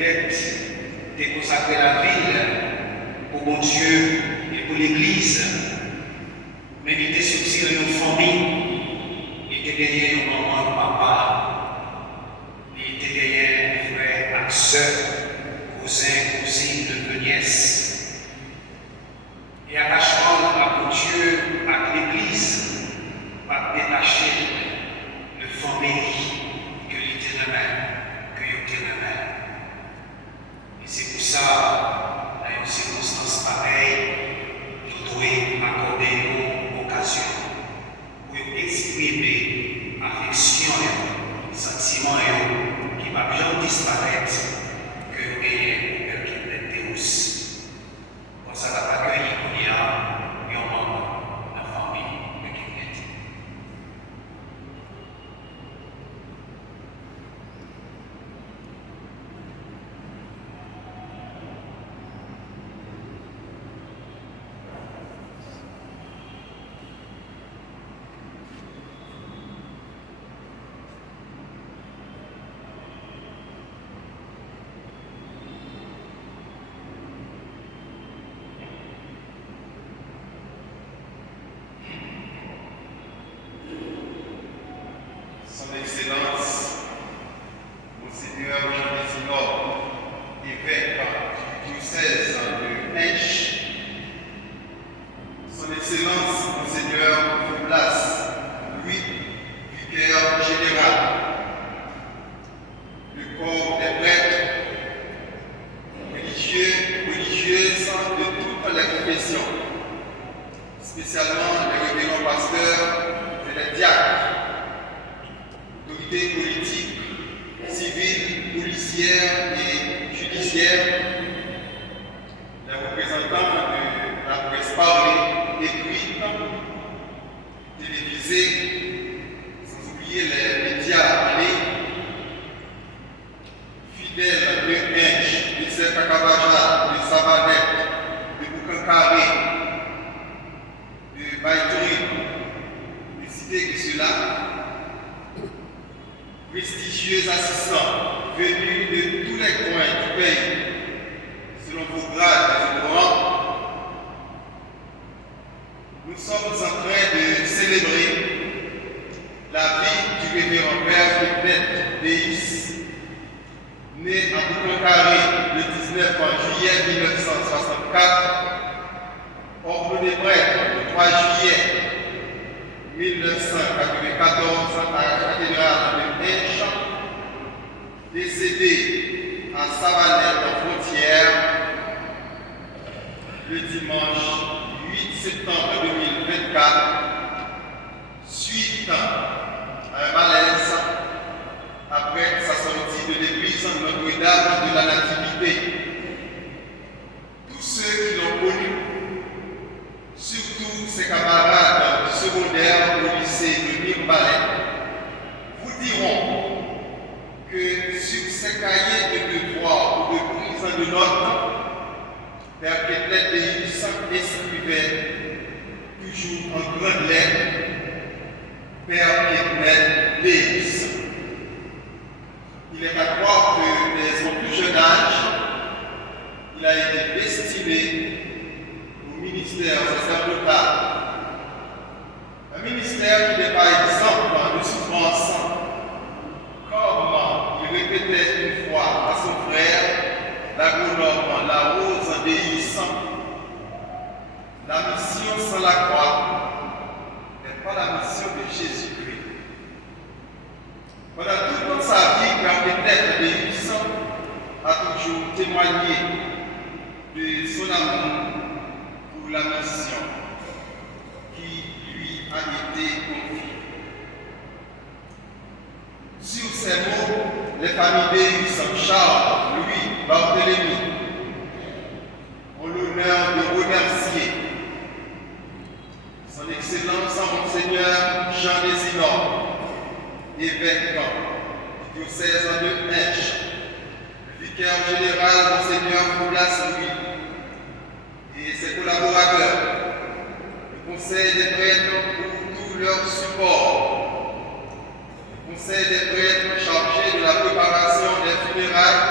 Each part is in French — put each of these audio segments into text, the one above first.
Kipnet de consacrer la ville pour mon Dieu et pour l'Église. Mais il était souci de nos familles, il était gagné un maman et papa, il était gagné un frère et soeur, cousin, cousine, neveu, nièce. Et attachement à mon Dieu, à l'Église, va détacher de famille que l'éternel, que l'éternel. Et c'est pour ça, dans une circonstance pareille, nous devons accorder nos occasions pour exprimer l'affection, le sentiment qui ne va bien disparaître que nous ayons qui est Deus. Pour ça, nous avons accueilli un membre de la famille de Kipnet. Son Excellence, Monseigneur Jean Desinor, évêque du diocèse de Esch, Son Excellence, Monseigneur Blas Louis, vicaire général, le corps des prêtres, religieux, religieuses de toutes les confessions, spécialement les révérends pasteurs et les diacres, autorités politiques, civiles, policières et judiciaires, les représentants de la presse parlée, écrite, télévisée, sans oublier les médias clés, fidèles de Hinch, de Serkakabaja, de Savanette, de Boukankaré, de Baïtouri, de citer que cela, prestigieux assistants venus de tous les coins du pays, selon vos grades et vos rangs, nous sommes en train de célébrer la vie du révérend Père Kipnet Deis, né à Boukankaré le 19 juillet 1964, ordonné prêtre le 3 juillet 1994 à la cathédrale de Hinch, décédé à Savanette en frontière le dimanche 8 septembre 2024, suite à un malaise après sa sortie de l'église Notre-Dame de la Nativité. Tous ceux qui l'ont connu, surtout ses camarades du secondaire au lycée de Mirbalet, vous diront que sur ces cahiers de devoirs ou de prise de notes, Père Kipnet Deis écrivait toujours en grande lettre Père Kipnet Deis. Il est à croire que dès son plus jeune âge, il a été destiné au ministère sacerdotal. Un ministère qui n'est pas exempt de souffrance, comme il répétait une fois à son frère, l'agronome La Rose Deis, la mission sans la croix n'est pas la mission de Jésus-Christ. Pendant toute sa vie, Père Kipnet Deis a toujours témoigné de son amour pour la mission qui lui a été confiée. Sur ces mots, les familles Deis, Charles, Louis, Barthélemy ont l'honneur de remercier Son Excellence Monseigneur Jean Desinor, évêque du diocèse de Hinch, le vicaire général Monseigneur Blas Louis et ses collaborateurs, le Conseil des prêtres pour tout leur support, le Conseil des prêtres chargé de la préparation des funérailles,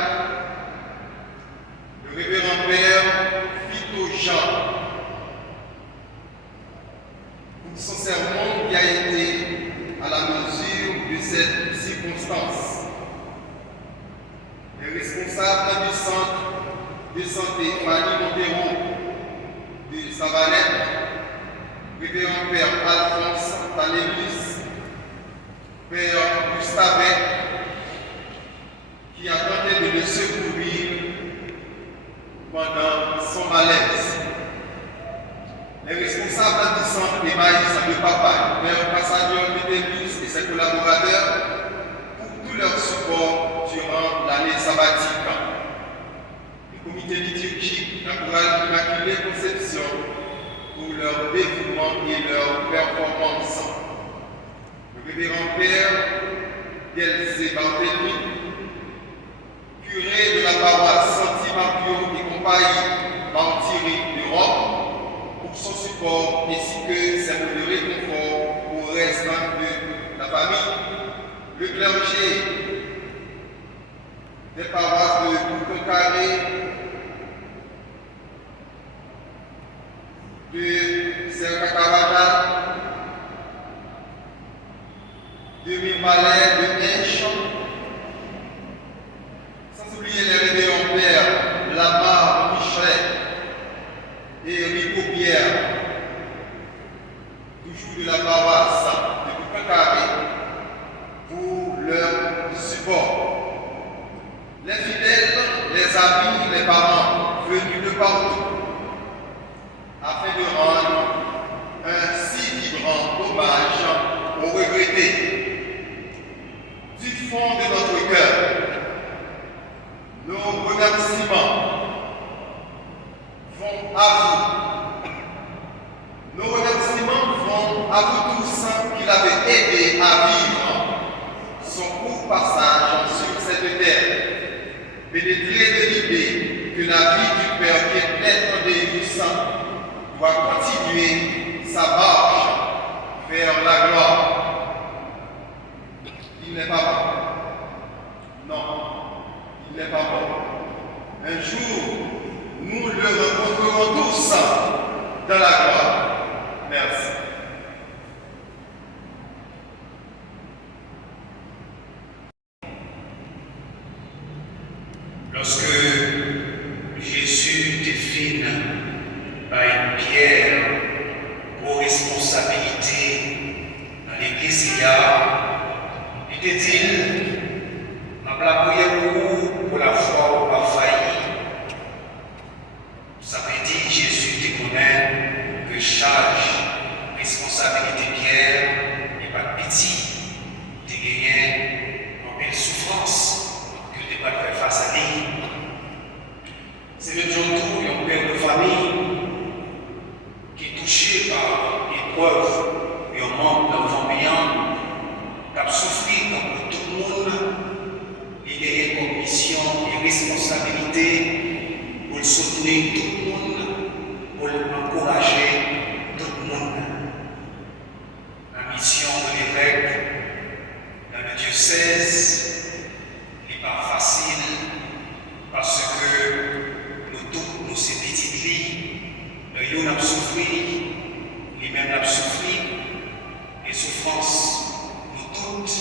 de santé Fanny Montero de Savanette, révérend Père Alphonse Talémus, Père Gustavet, qui a tenté de le secourir pendant son malaise. Les responsables du centre Emmaüs de Papaye, Père Passadio Métémus et ses collaborateurs, pour tout leur support durant l'année sabbatique. Le comité liturgique, la chorale Immaculée Conception, pour leur dévouement et leur performance. Le révérend Père Delcé Barthélemy, curé de la paroisse Santi-Marco et compagnie Martyrie de Rome, pour son support ainsi que ses mots de réconfort au reste de la famille, le clergé des paroisses de Bouton-Carré, de Serre-Caravana, de Mirmalais, de Mèche, sans oublier les révérends pères Lamar, Michel et Rico Pierre, toujours de la paroisse de Bouton-Carré, pour leur support. Les fidèles, les amis, les parents venus de partout, afin de rendre un si vibrant hommage aux regrettés. Du fond de notre cœur, nos remerciements vont à vous. Nos remerciements vont à vous tous qui l'avez aidé à vivre son court passage sur cette terre, pénétré de l'idée que la vie du Père qui est être de sang doit continuer sa marche vers la gloire. Il n'est pas mort. Non, il n'est pas mort. Un jour, nous le rencontrerons tous dans la gloire. Merci. Lorsque Jésus définit par une pierre aux responsabilités dans l'Église, il te dit, ma prière pour la foi ou pas failli. Ça veut dire Jésus te connaît que charge, responsabilité pierre n'est pas petit. Tu gagnes en belle souffrance que tu n'as pas fait face à lui. C'est le jour où un père de famille qui est touché par l'épreuve et un manque d'enfants payants, qui a souffert comme tout le monde, il y a une mission et responsabilité pour soutenir tout le monde, pour encourager tout le monde. La mission de l'évêque dans le diocèse n'est pas facile parce que nous tous, nous ces petites lits, nous avons souffert, les mêmes ont souffert, les souffrances, nous toutes,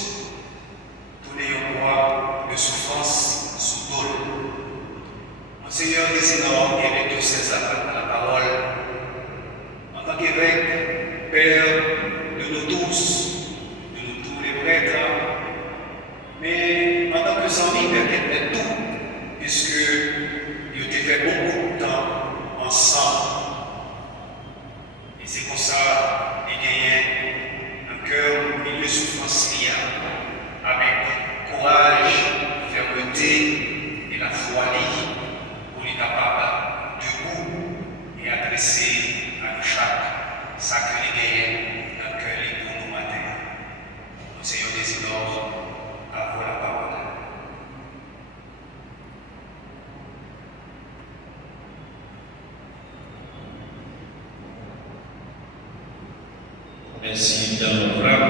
tous les mois de souffrance sous dol. Monseigneur Désinor, évêque diocèse à la parole, en tant qu'évêque, Père de nous tous les prêtres, mais en tant que amis, Père, tout, puisque ils ont fait beaucoup de temps ensemble. Et c'est comme ça qu'il y a un cœur et une souffrance liée avec courage, fermeté et la foi pour les capables debout et adresser à chaque sacré gagnant dans le cœur et pour nous matin. Seigneur Désinor, à vous la parole. Merci dans nos bras.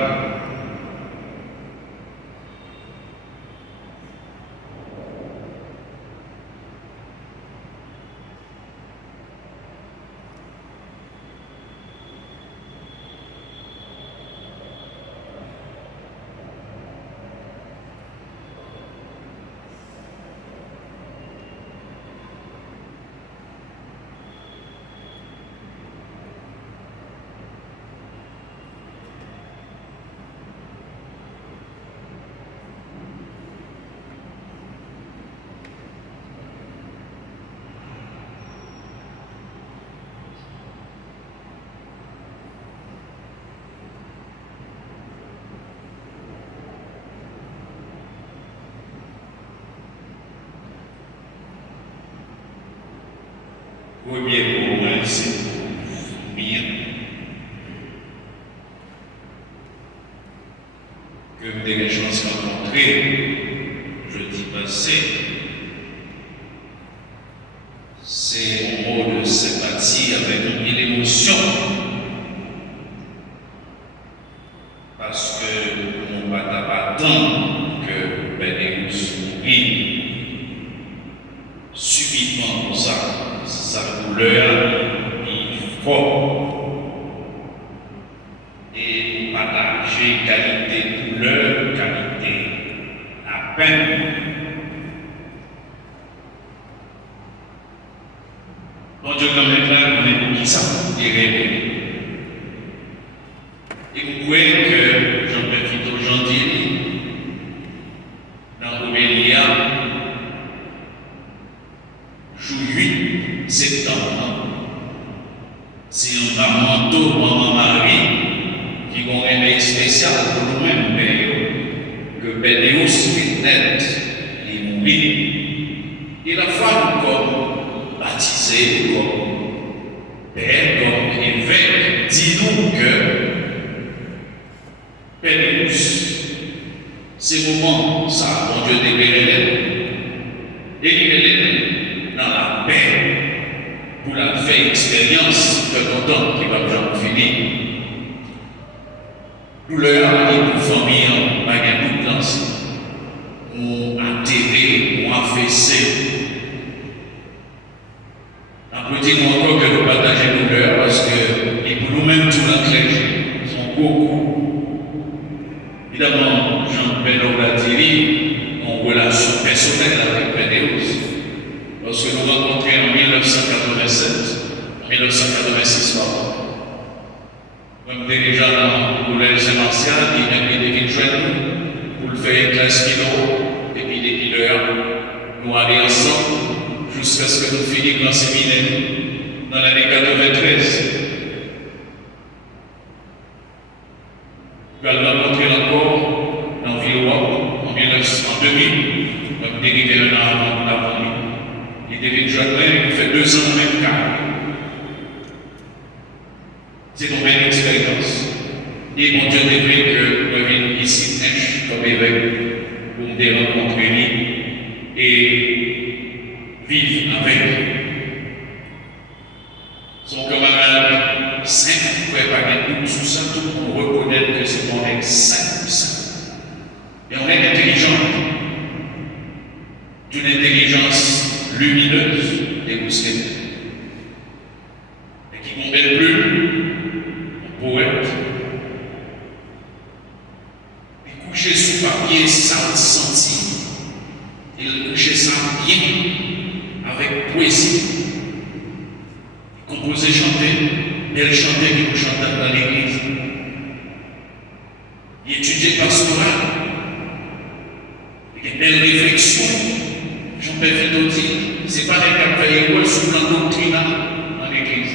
Premier pour moi, c'est pour dire que vous avez chance de rencontrer jeudi passé. C'est un mot de sympathie avec une émotion. Parce que on ne va pas attendre que Bénéus mourit subitement comme ça. Sa douleur est forte. Et partager qualité douleur, qualité la peine. Bon Dieu, quand même là, on est pour qui ça? Et vous voyez que Jean-Baptiste aujourd'hui, dans l'Obélia, jour 8 septembre, c'est un manteau pour maman Marie qui a un réveil spécial pour nous-mêmes, que Bénéus fait naître et mourir. Et la foi, comme baptisé, comme père, comme évêque, dis-nous que Bénéus, ces moments, ça, mon Dieu, délibéré dans la paix pour la faire expérience de content qui va bien finir. Douleur et pour famille, pas de place, ou atterré, ou affaissé. Après, dis-moi encore que vous partagez douleur parce que, et pour nous-mêmes, tout l'enclenché, sont beaucoup. Évidemment, Jean-Benoît Latiri, en relation personnelle avec Bénéus, lorsque nous rencontrons en 1987, 1986, pardon, comme déjà dans le collège Saint-Martial, qui est mis des jeunes pour le faire une classe kilo, et puis des killers, nous aller ensemble jusqu'à ce que nous finissions dans le séminaire dans l'année 93. Nous allons rencontrer encore dans Villeroy en 2000, comme dérivé un an avant nous. Il devait jeune, il fait 2 ans de même cas. C'est une belle expérience. Et mon Dieu devrait que nous venions ici, comme évêque, pour nous rencontrer et vivre avec son camarade saint, ne pouvait pas gagner tout sous ça, tout pour reconnaître que c'est mon ex saint. Et on est intelligent, d'une intelligence lumineuse et bousquée, et qui comprend plus un poète, et coucher sous papier sans senti, il couchait ça bien, avec poésie. Composer, chanter, elle chantait que nous chantons dans l'église. Il étudiait pastoral, avec une belle réflexion. Jean-Père Fido dit, ce n'est pas les capes sur la doctrine dans l'église.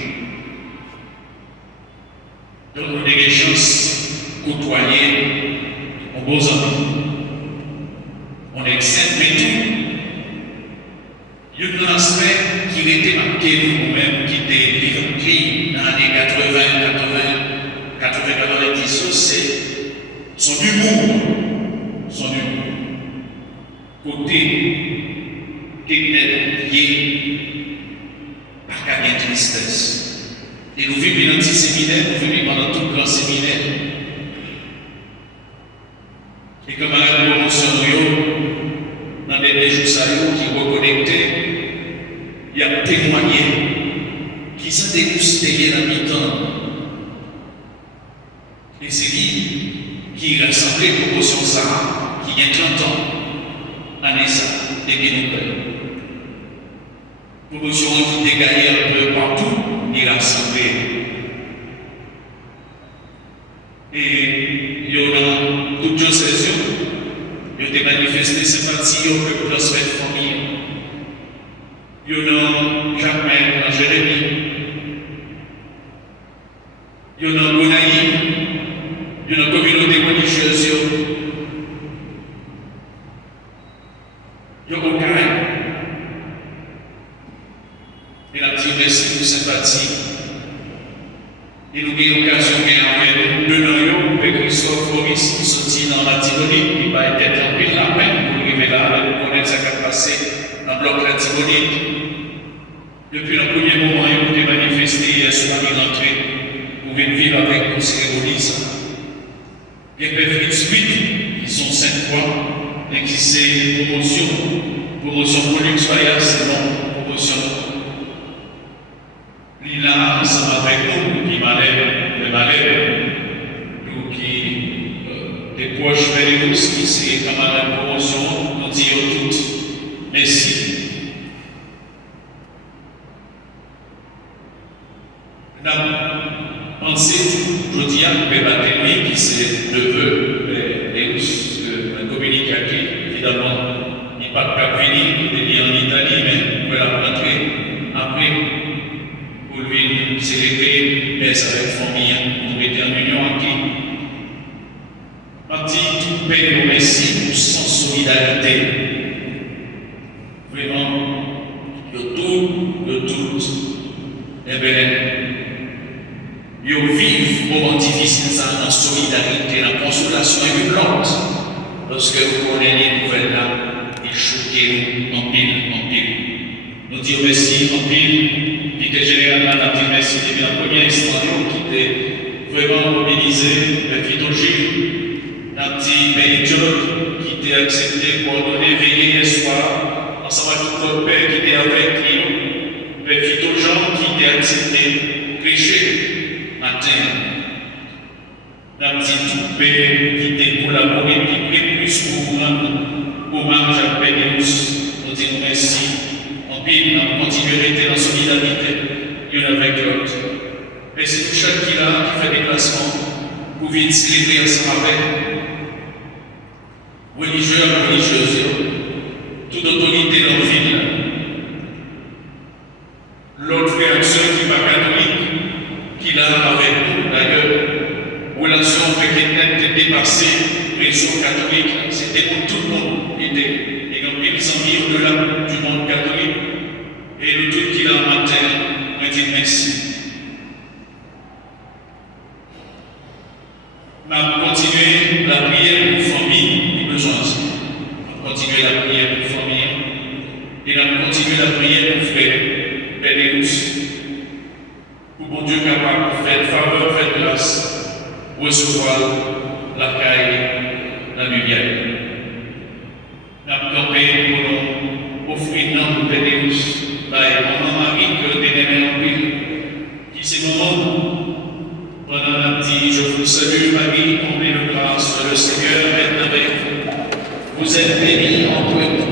Donc nous avons des chances côtoyer aux beaux amis. On est saint mais tout. Il y a un aspect qui était marqué nous-mêmes, qui était vivant dans les années 80, 90, c'est son humour. Son humour. Côté qui est lié par carrière tristesse. Et nous vivons dans petit séminaire, nous vivons pendant tout le grand séminaire. Et comme à la promotion, dans les jours qui reconnectaient, il y a témoigné qui s'est dégusté dans le temps. Et c'est lui qui rassemblait la promotion ça, qui a 30 ans, année ça, et qui nous paye. Promotion qui dégagait un peu partout, il rassemblait. Et il y a dans toutes les sessions, il y a manifesté sympathie que pour la semaine famille. Il y a Jacques, Jérémie, il y a Gonaï, il y a communauté religieuse, il y a Okaï. Et la dit merci pour sympathie. Et nous avons l'occasion de nous deux avec Christophe Maurice qui sortit dans la Tibonite, qui va être en pile la peine pour arriver là, et nous connaître ce qui a passé dans le bloc de la Tibonite. Depuis le premier moment, ils ont manifesté hier soir à l'entrée pour venir vivre avec nous cérémonie. Il y a Fritz 8 qui sont 5 fois, et qui c'est promotion pour l'expérience, c'est bon, promotion. Lila, ensemble avec nous, qui le malheur, nous qui, des proches vers nous, qui c'est camarades de promotion, nous disons toutes, merci. Nous avons pensé, je dis à Barthélemy, qui c'est neveu de communiquer avec lui, évidemment, il n'est pas qu'à venir, il est en Italie, mais il va la rentrer après. Pour lui célébrer les avec famille, pour être en union avec lui. Parti tout paix, merci pour son solidarité. Vraiment, de tout, eh bien, ils vivent au moment difficile dans la solidarité, la consolation et l'autre. Lorsque vous connaissez les nouvelles là, ils choquent nous en pile. Nous disons merci en pile. Et que généralement, la petite merci depuis la première instant qui était vraiment mobilisé, le Phytogile, la petite Bénédiole qui était accepté pour donner veiller hier soir, ensemble avec tout notre père qui était avec lui, le Phytojean qui était accepté, prêcher matin, la petite Toupé qui était collaboré, qui prie plus pour rendre Jacques Pénéus, nous disons merci. On continue à rester dans la solidarité, l'une avec l'autre. Et c'est tout chaque qui fait des placements pour venir célébrer ensemble avec religieux et religieuses, toute autorité dans la ville. L'autre frère et soeur qui n'est pas catholique, qui l'a avec nous d'ailleurs, relation avec être dépassée, réseau catholique, c'était pour tout le monde qui était. Et quand ils en vivent au-delà du monde catholique, et nous tous qui l'ont en matin, nous disons merci. Nous allons continuer la prière pour famille, il besoin de ça. Nous allons continuer la prière pour famille, et nous allons continuer la prière pour frère, Pénéus, pour bon Dieu capable de faire faveur, faire grâce, recevoir la caille, la lumière. Nous allons camper pour nous offrir notre Pénéus. Mon mari que dénéré en ville, qui c'est mon nom, pendant la petite, je vous salue Marie, comblée de grâce, le Seigneur est avec vous. Vous êtes bénie entre nous.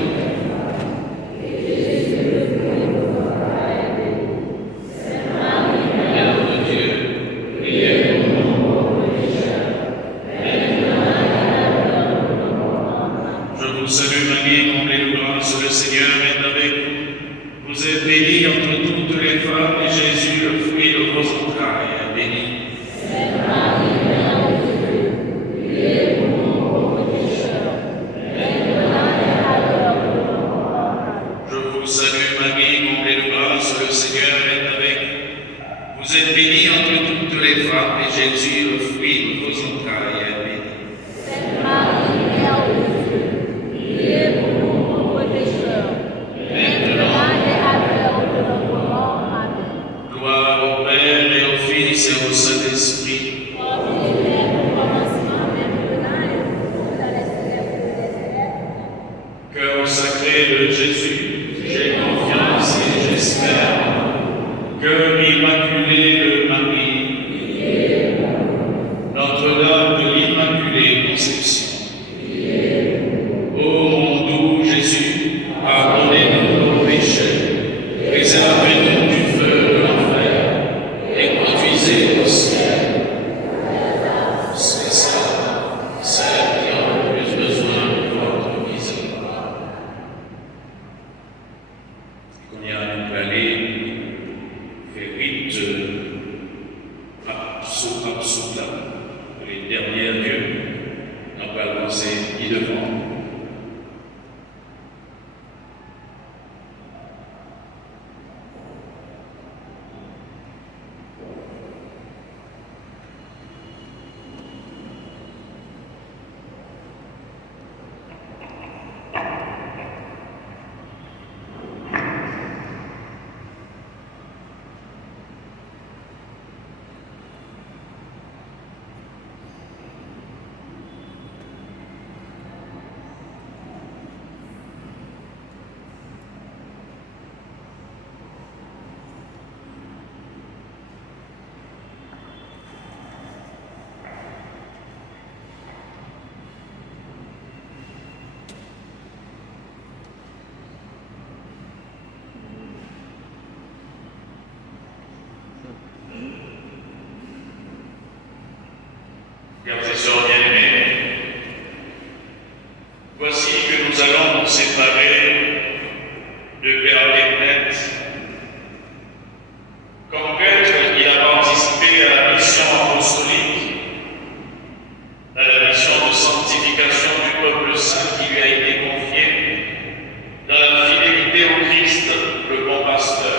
donner au Christ, le bon pasteur.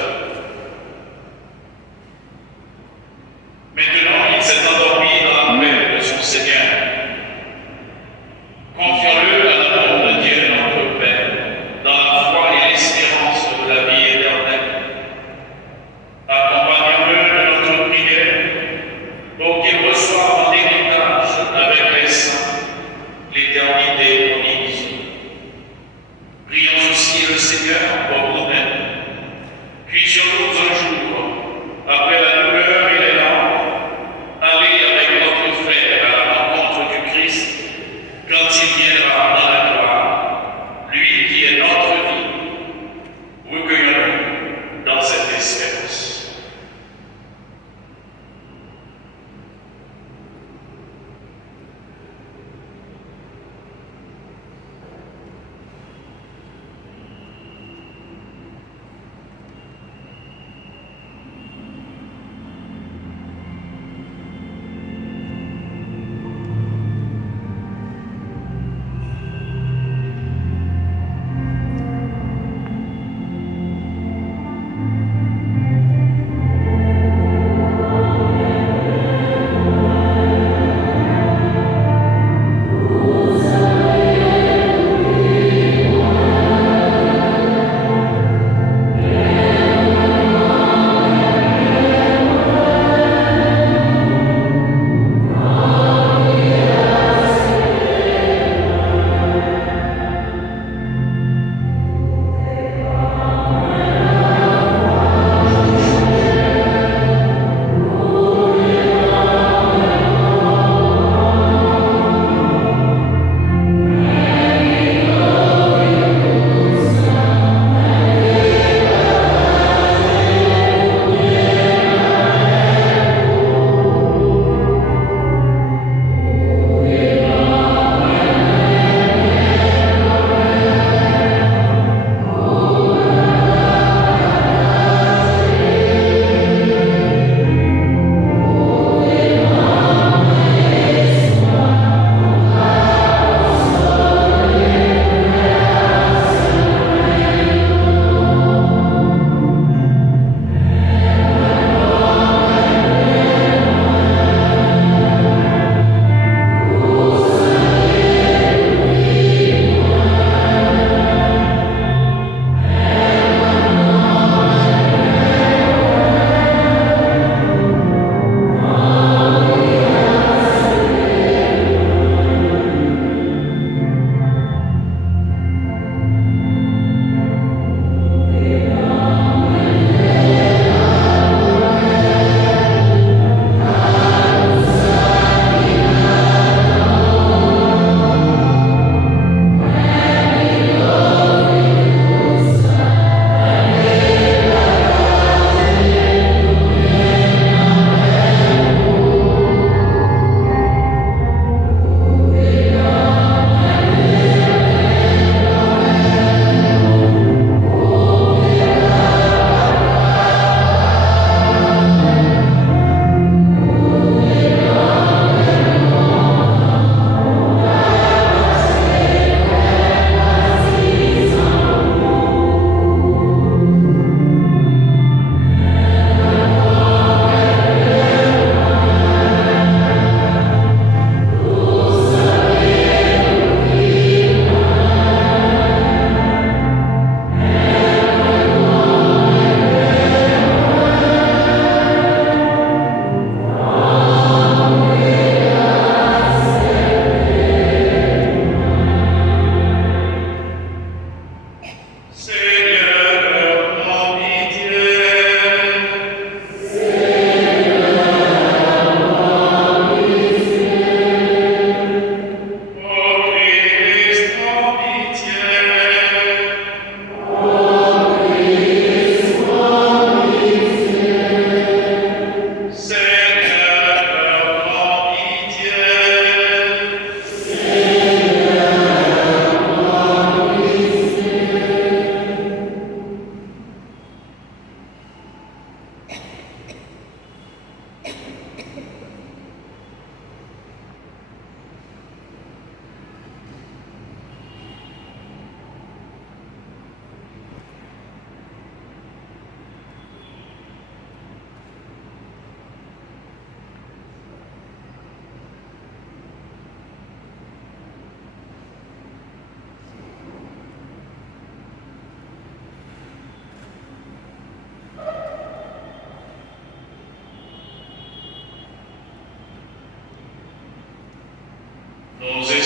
Maintenant, il s'est endormi dans la paix de son Seigneur. Confions-le à l'amour de Dieu, notre Père, dans la foi et l'espérance de la vie éternelle. Accompagnons-le de notre prière pour qu'il reçoive en héritage avec les saints l'éternité promise. Prions aussi le Seigneur pour nous-mêmes. Puissions-nous un jour, après la douleur et les larmes, aller avec notre frère à la rencontre du Christ quand il viendra dans la gloire, lui qui est notre vie. Recueillons-nous dans cette espérance.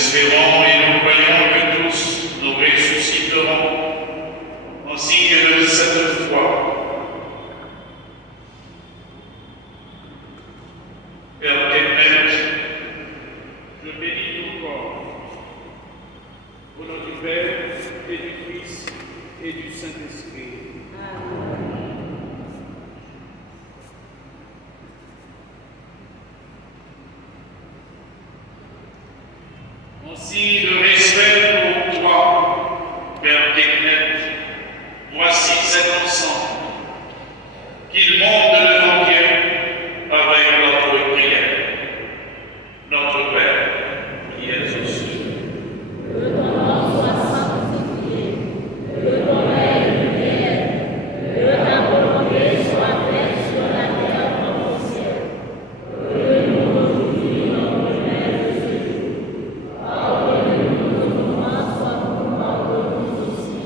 espérons et nous croyons que tous nous ressusciterons en signe de cette foi. Père éternel, je bénis ton corps, au nom du Père et du Fils et du Saint-Esprit. En signe de respect pour toi, Père éternel, voici cet ensemble qu'il monte devant Dieu avec notre prière. Notre Père, qui es aux cieux, Que ton nom soit sanctifié, que ton règne vienne, que ta volonté soit faite sur la terre comme au ciel. Donne-nous aujourd'hui notre pain de ce jour. Pardonne-nous nos offenses comme nous pardonnons aussi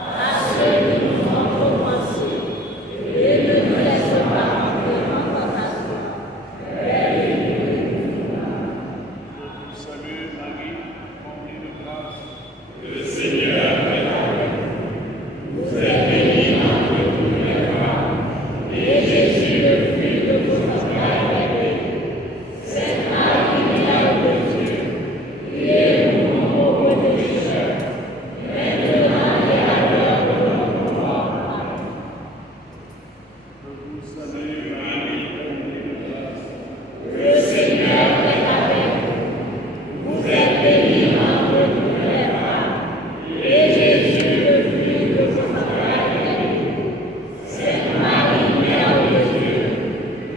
à ceux qui nous ont offensés. Et ne nous laisse pas entrer en tentation. salut Marie, remplie de grâce. Le Seigneur est avec vous. Vous êtes bénie entre toutes les femmes, et Jésus, le fruit de vos entrailles, est béni. Sainte Marie, Mère de Dieu, priez pour nous pauvres pécheurs, maintenant et à l'heure de notre mort. Amen. Je vous salue Marie, remplie de grâce. Le Seigneur est avec vous. Vous êtes bénie entre toutes les femmes, et Jésus, le fruit de vos entrailles, est béni. Sainte Marie, Mère de Dieu,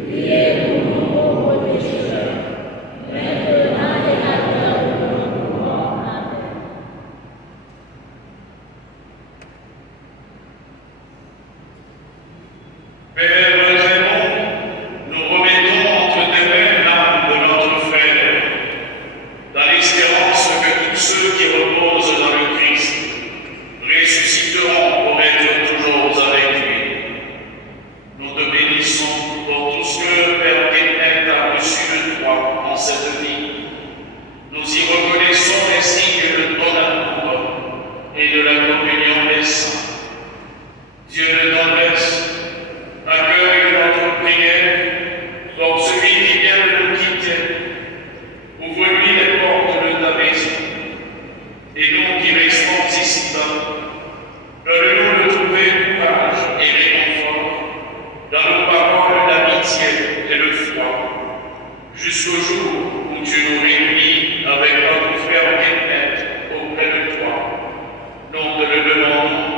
priez pour nous pauvres pécheurs, maintenant et à l'heure de notre mort. Amen. Père Raymond, nous remettons entre tes mains l'âme de notre frère, dans l'espérance que tous ceux qui reposent dans le Christ ressusciteront pour être toujours avec lui. Nous te bénissons pour tout ce que Père éternel a reçu de toi en cette vie. Nous y reconnaissons les signes de ton amour et de la communion des saints. Dieu de tendresse, accueille notre prière pour celui qui vient de nous quitter. Ouvre-lui les portes de ta maison. Et nous qui restons ici-bas, donne-nous de trouver courage et réconfort dans nos paroles d'amitié et de foi, jusqu'au jour où tu nous réunis avec notre frère Kenneth auprès de toi. Nous te le demandons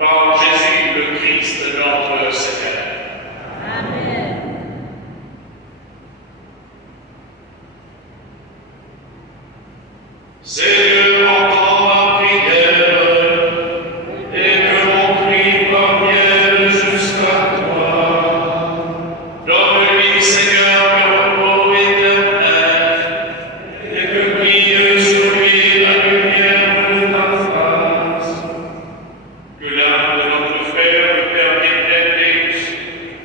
par Jésus le Christ, notre Seigneur. Amen. Seigneur, entends ma prière et que mon cri parvienne jusqu'à toi. Donne-lui, Seigneur, le repos éternel et que brille sur lui la lumière de ta face. Que l'âme de notre frère, le Père éternel,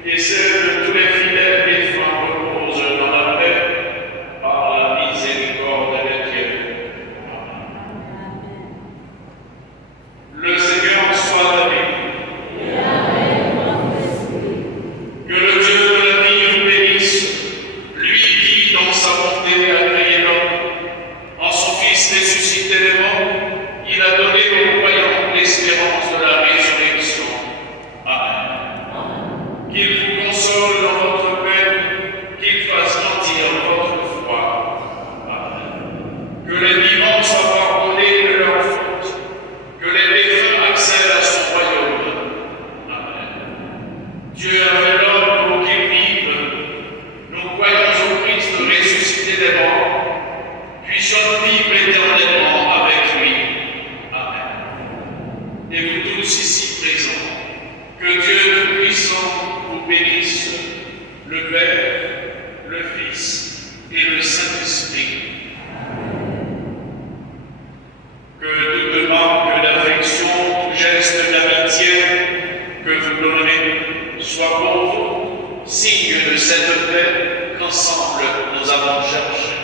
et celle de tous les fidèles défunts reposent dans la paix par la miséricorde de Dieu. Le Seigneur soit avec vous. Et avec votre esprit. Que le Dieu de la vie vous bénisse, lui qui, dans sa bonté, a créé l'homme. En son Fils ressuscité des morts, il a donné aux croyants l'espérance de la résurrection. Amen. Qu'il vous console dans votre peine, qu'il fasse grandir votre foi. Amen. Que les vivants soient pardonnés de leurs fautes, que les défunts accèdent à son royaume. Amen. Dieu a fait l'homme pour qu'il vive. Nous croyons au Christ ressuscité des morts. Puissions vivre éternellement avec lui. Amen. Et vous tous ici présents, que Dieu Tout-Puissant vous bénisse, le Père, le Fils et le Saint-Esprit. Que toute marque d'affection, tout geste d'amitié que vous donnerez soit pour vous signe de cette paix qu'ensemble nous avons cherché.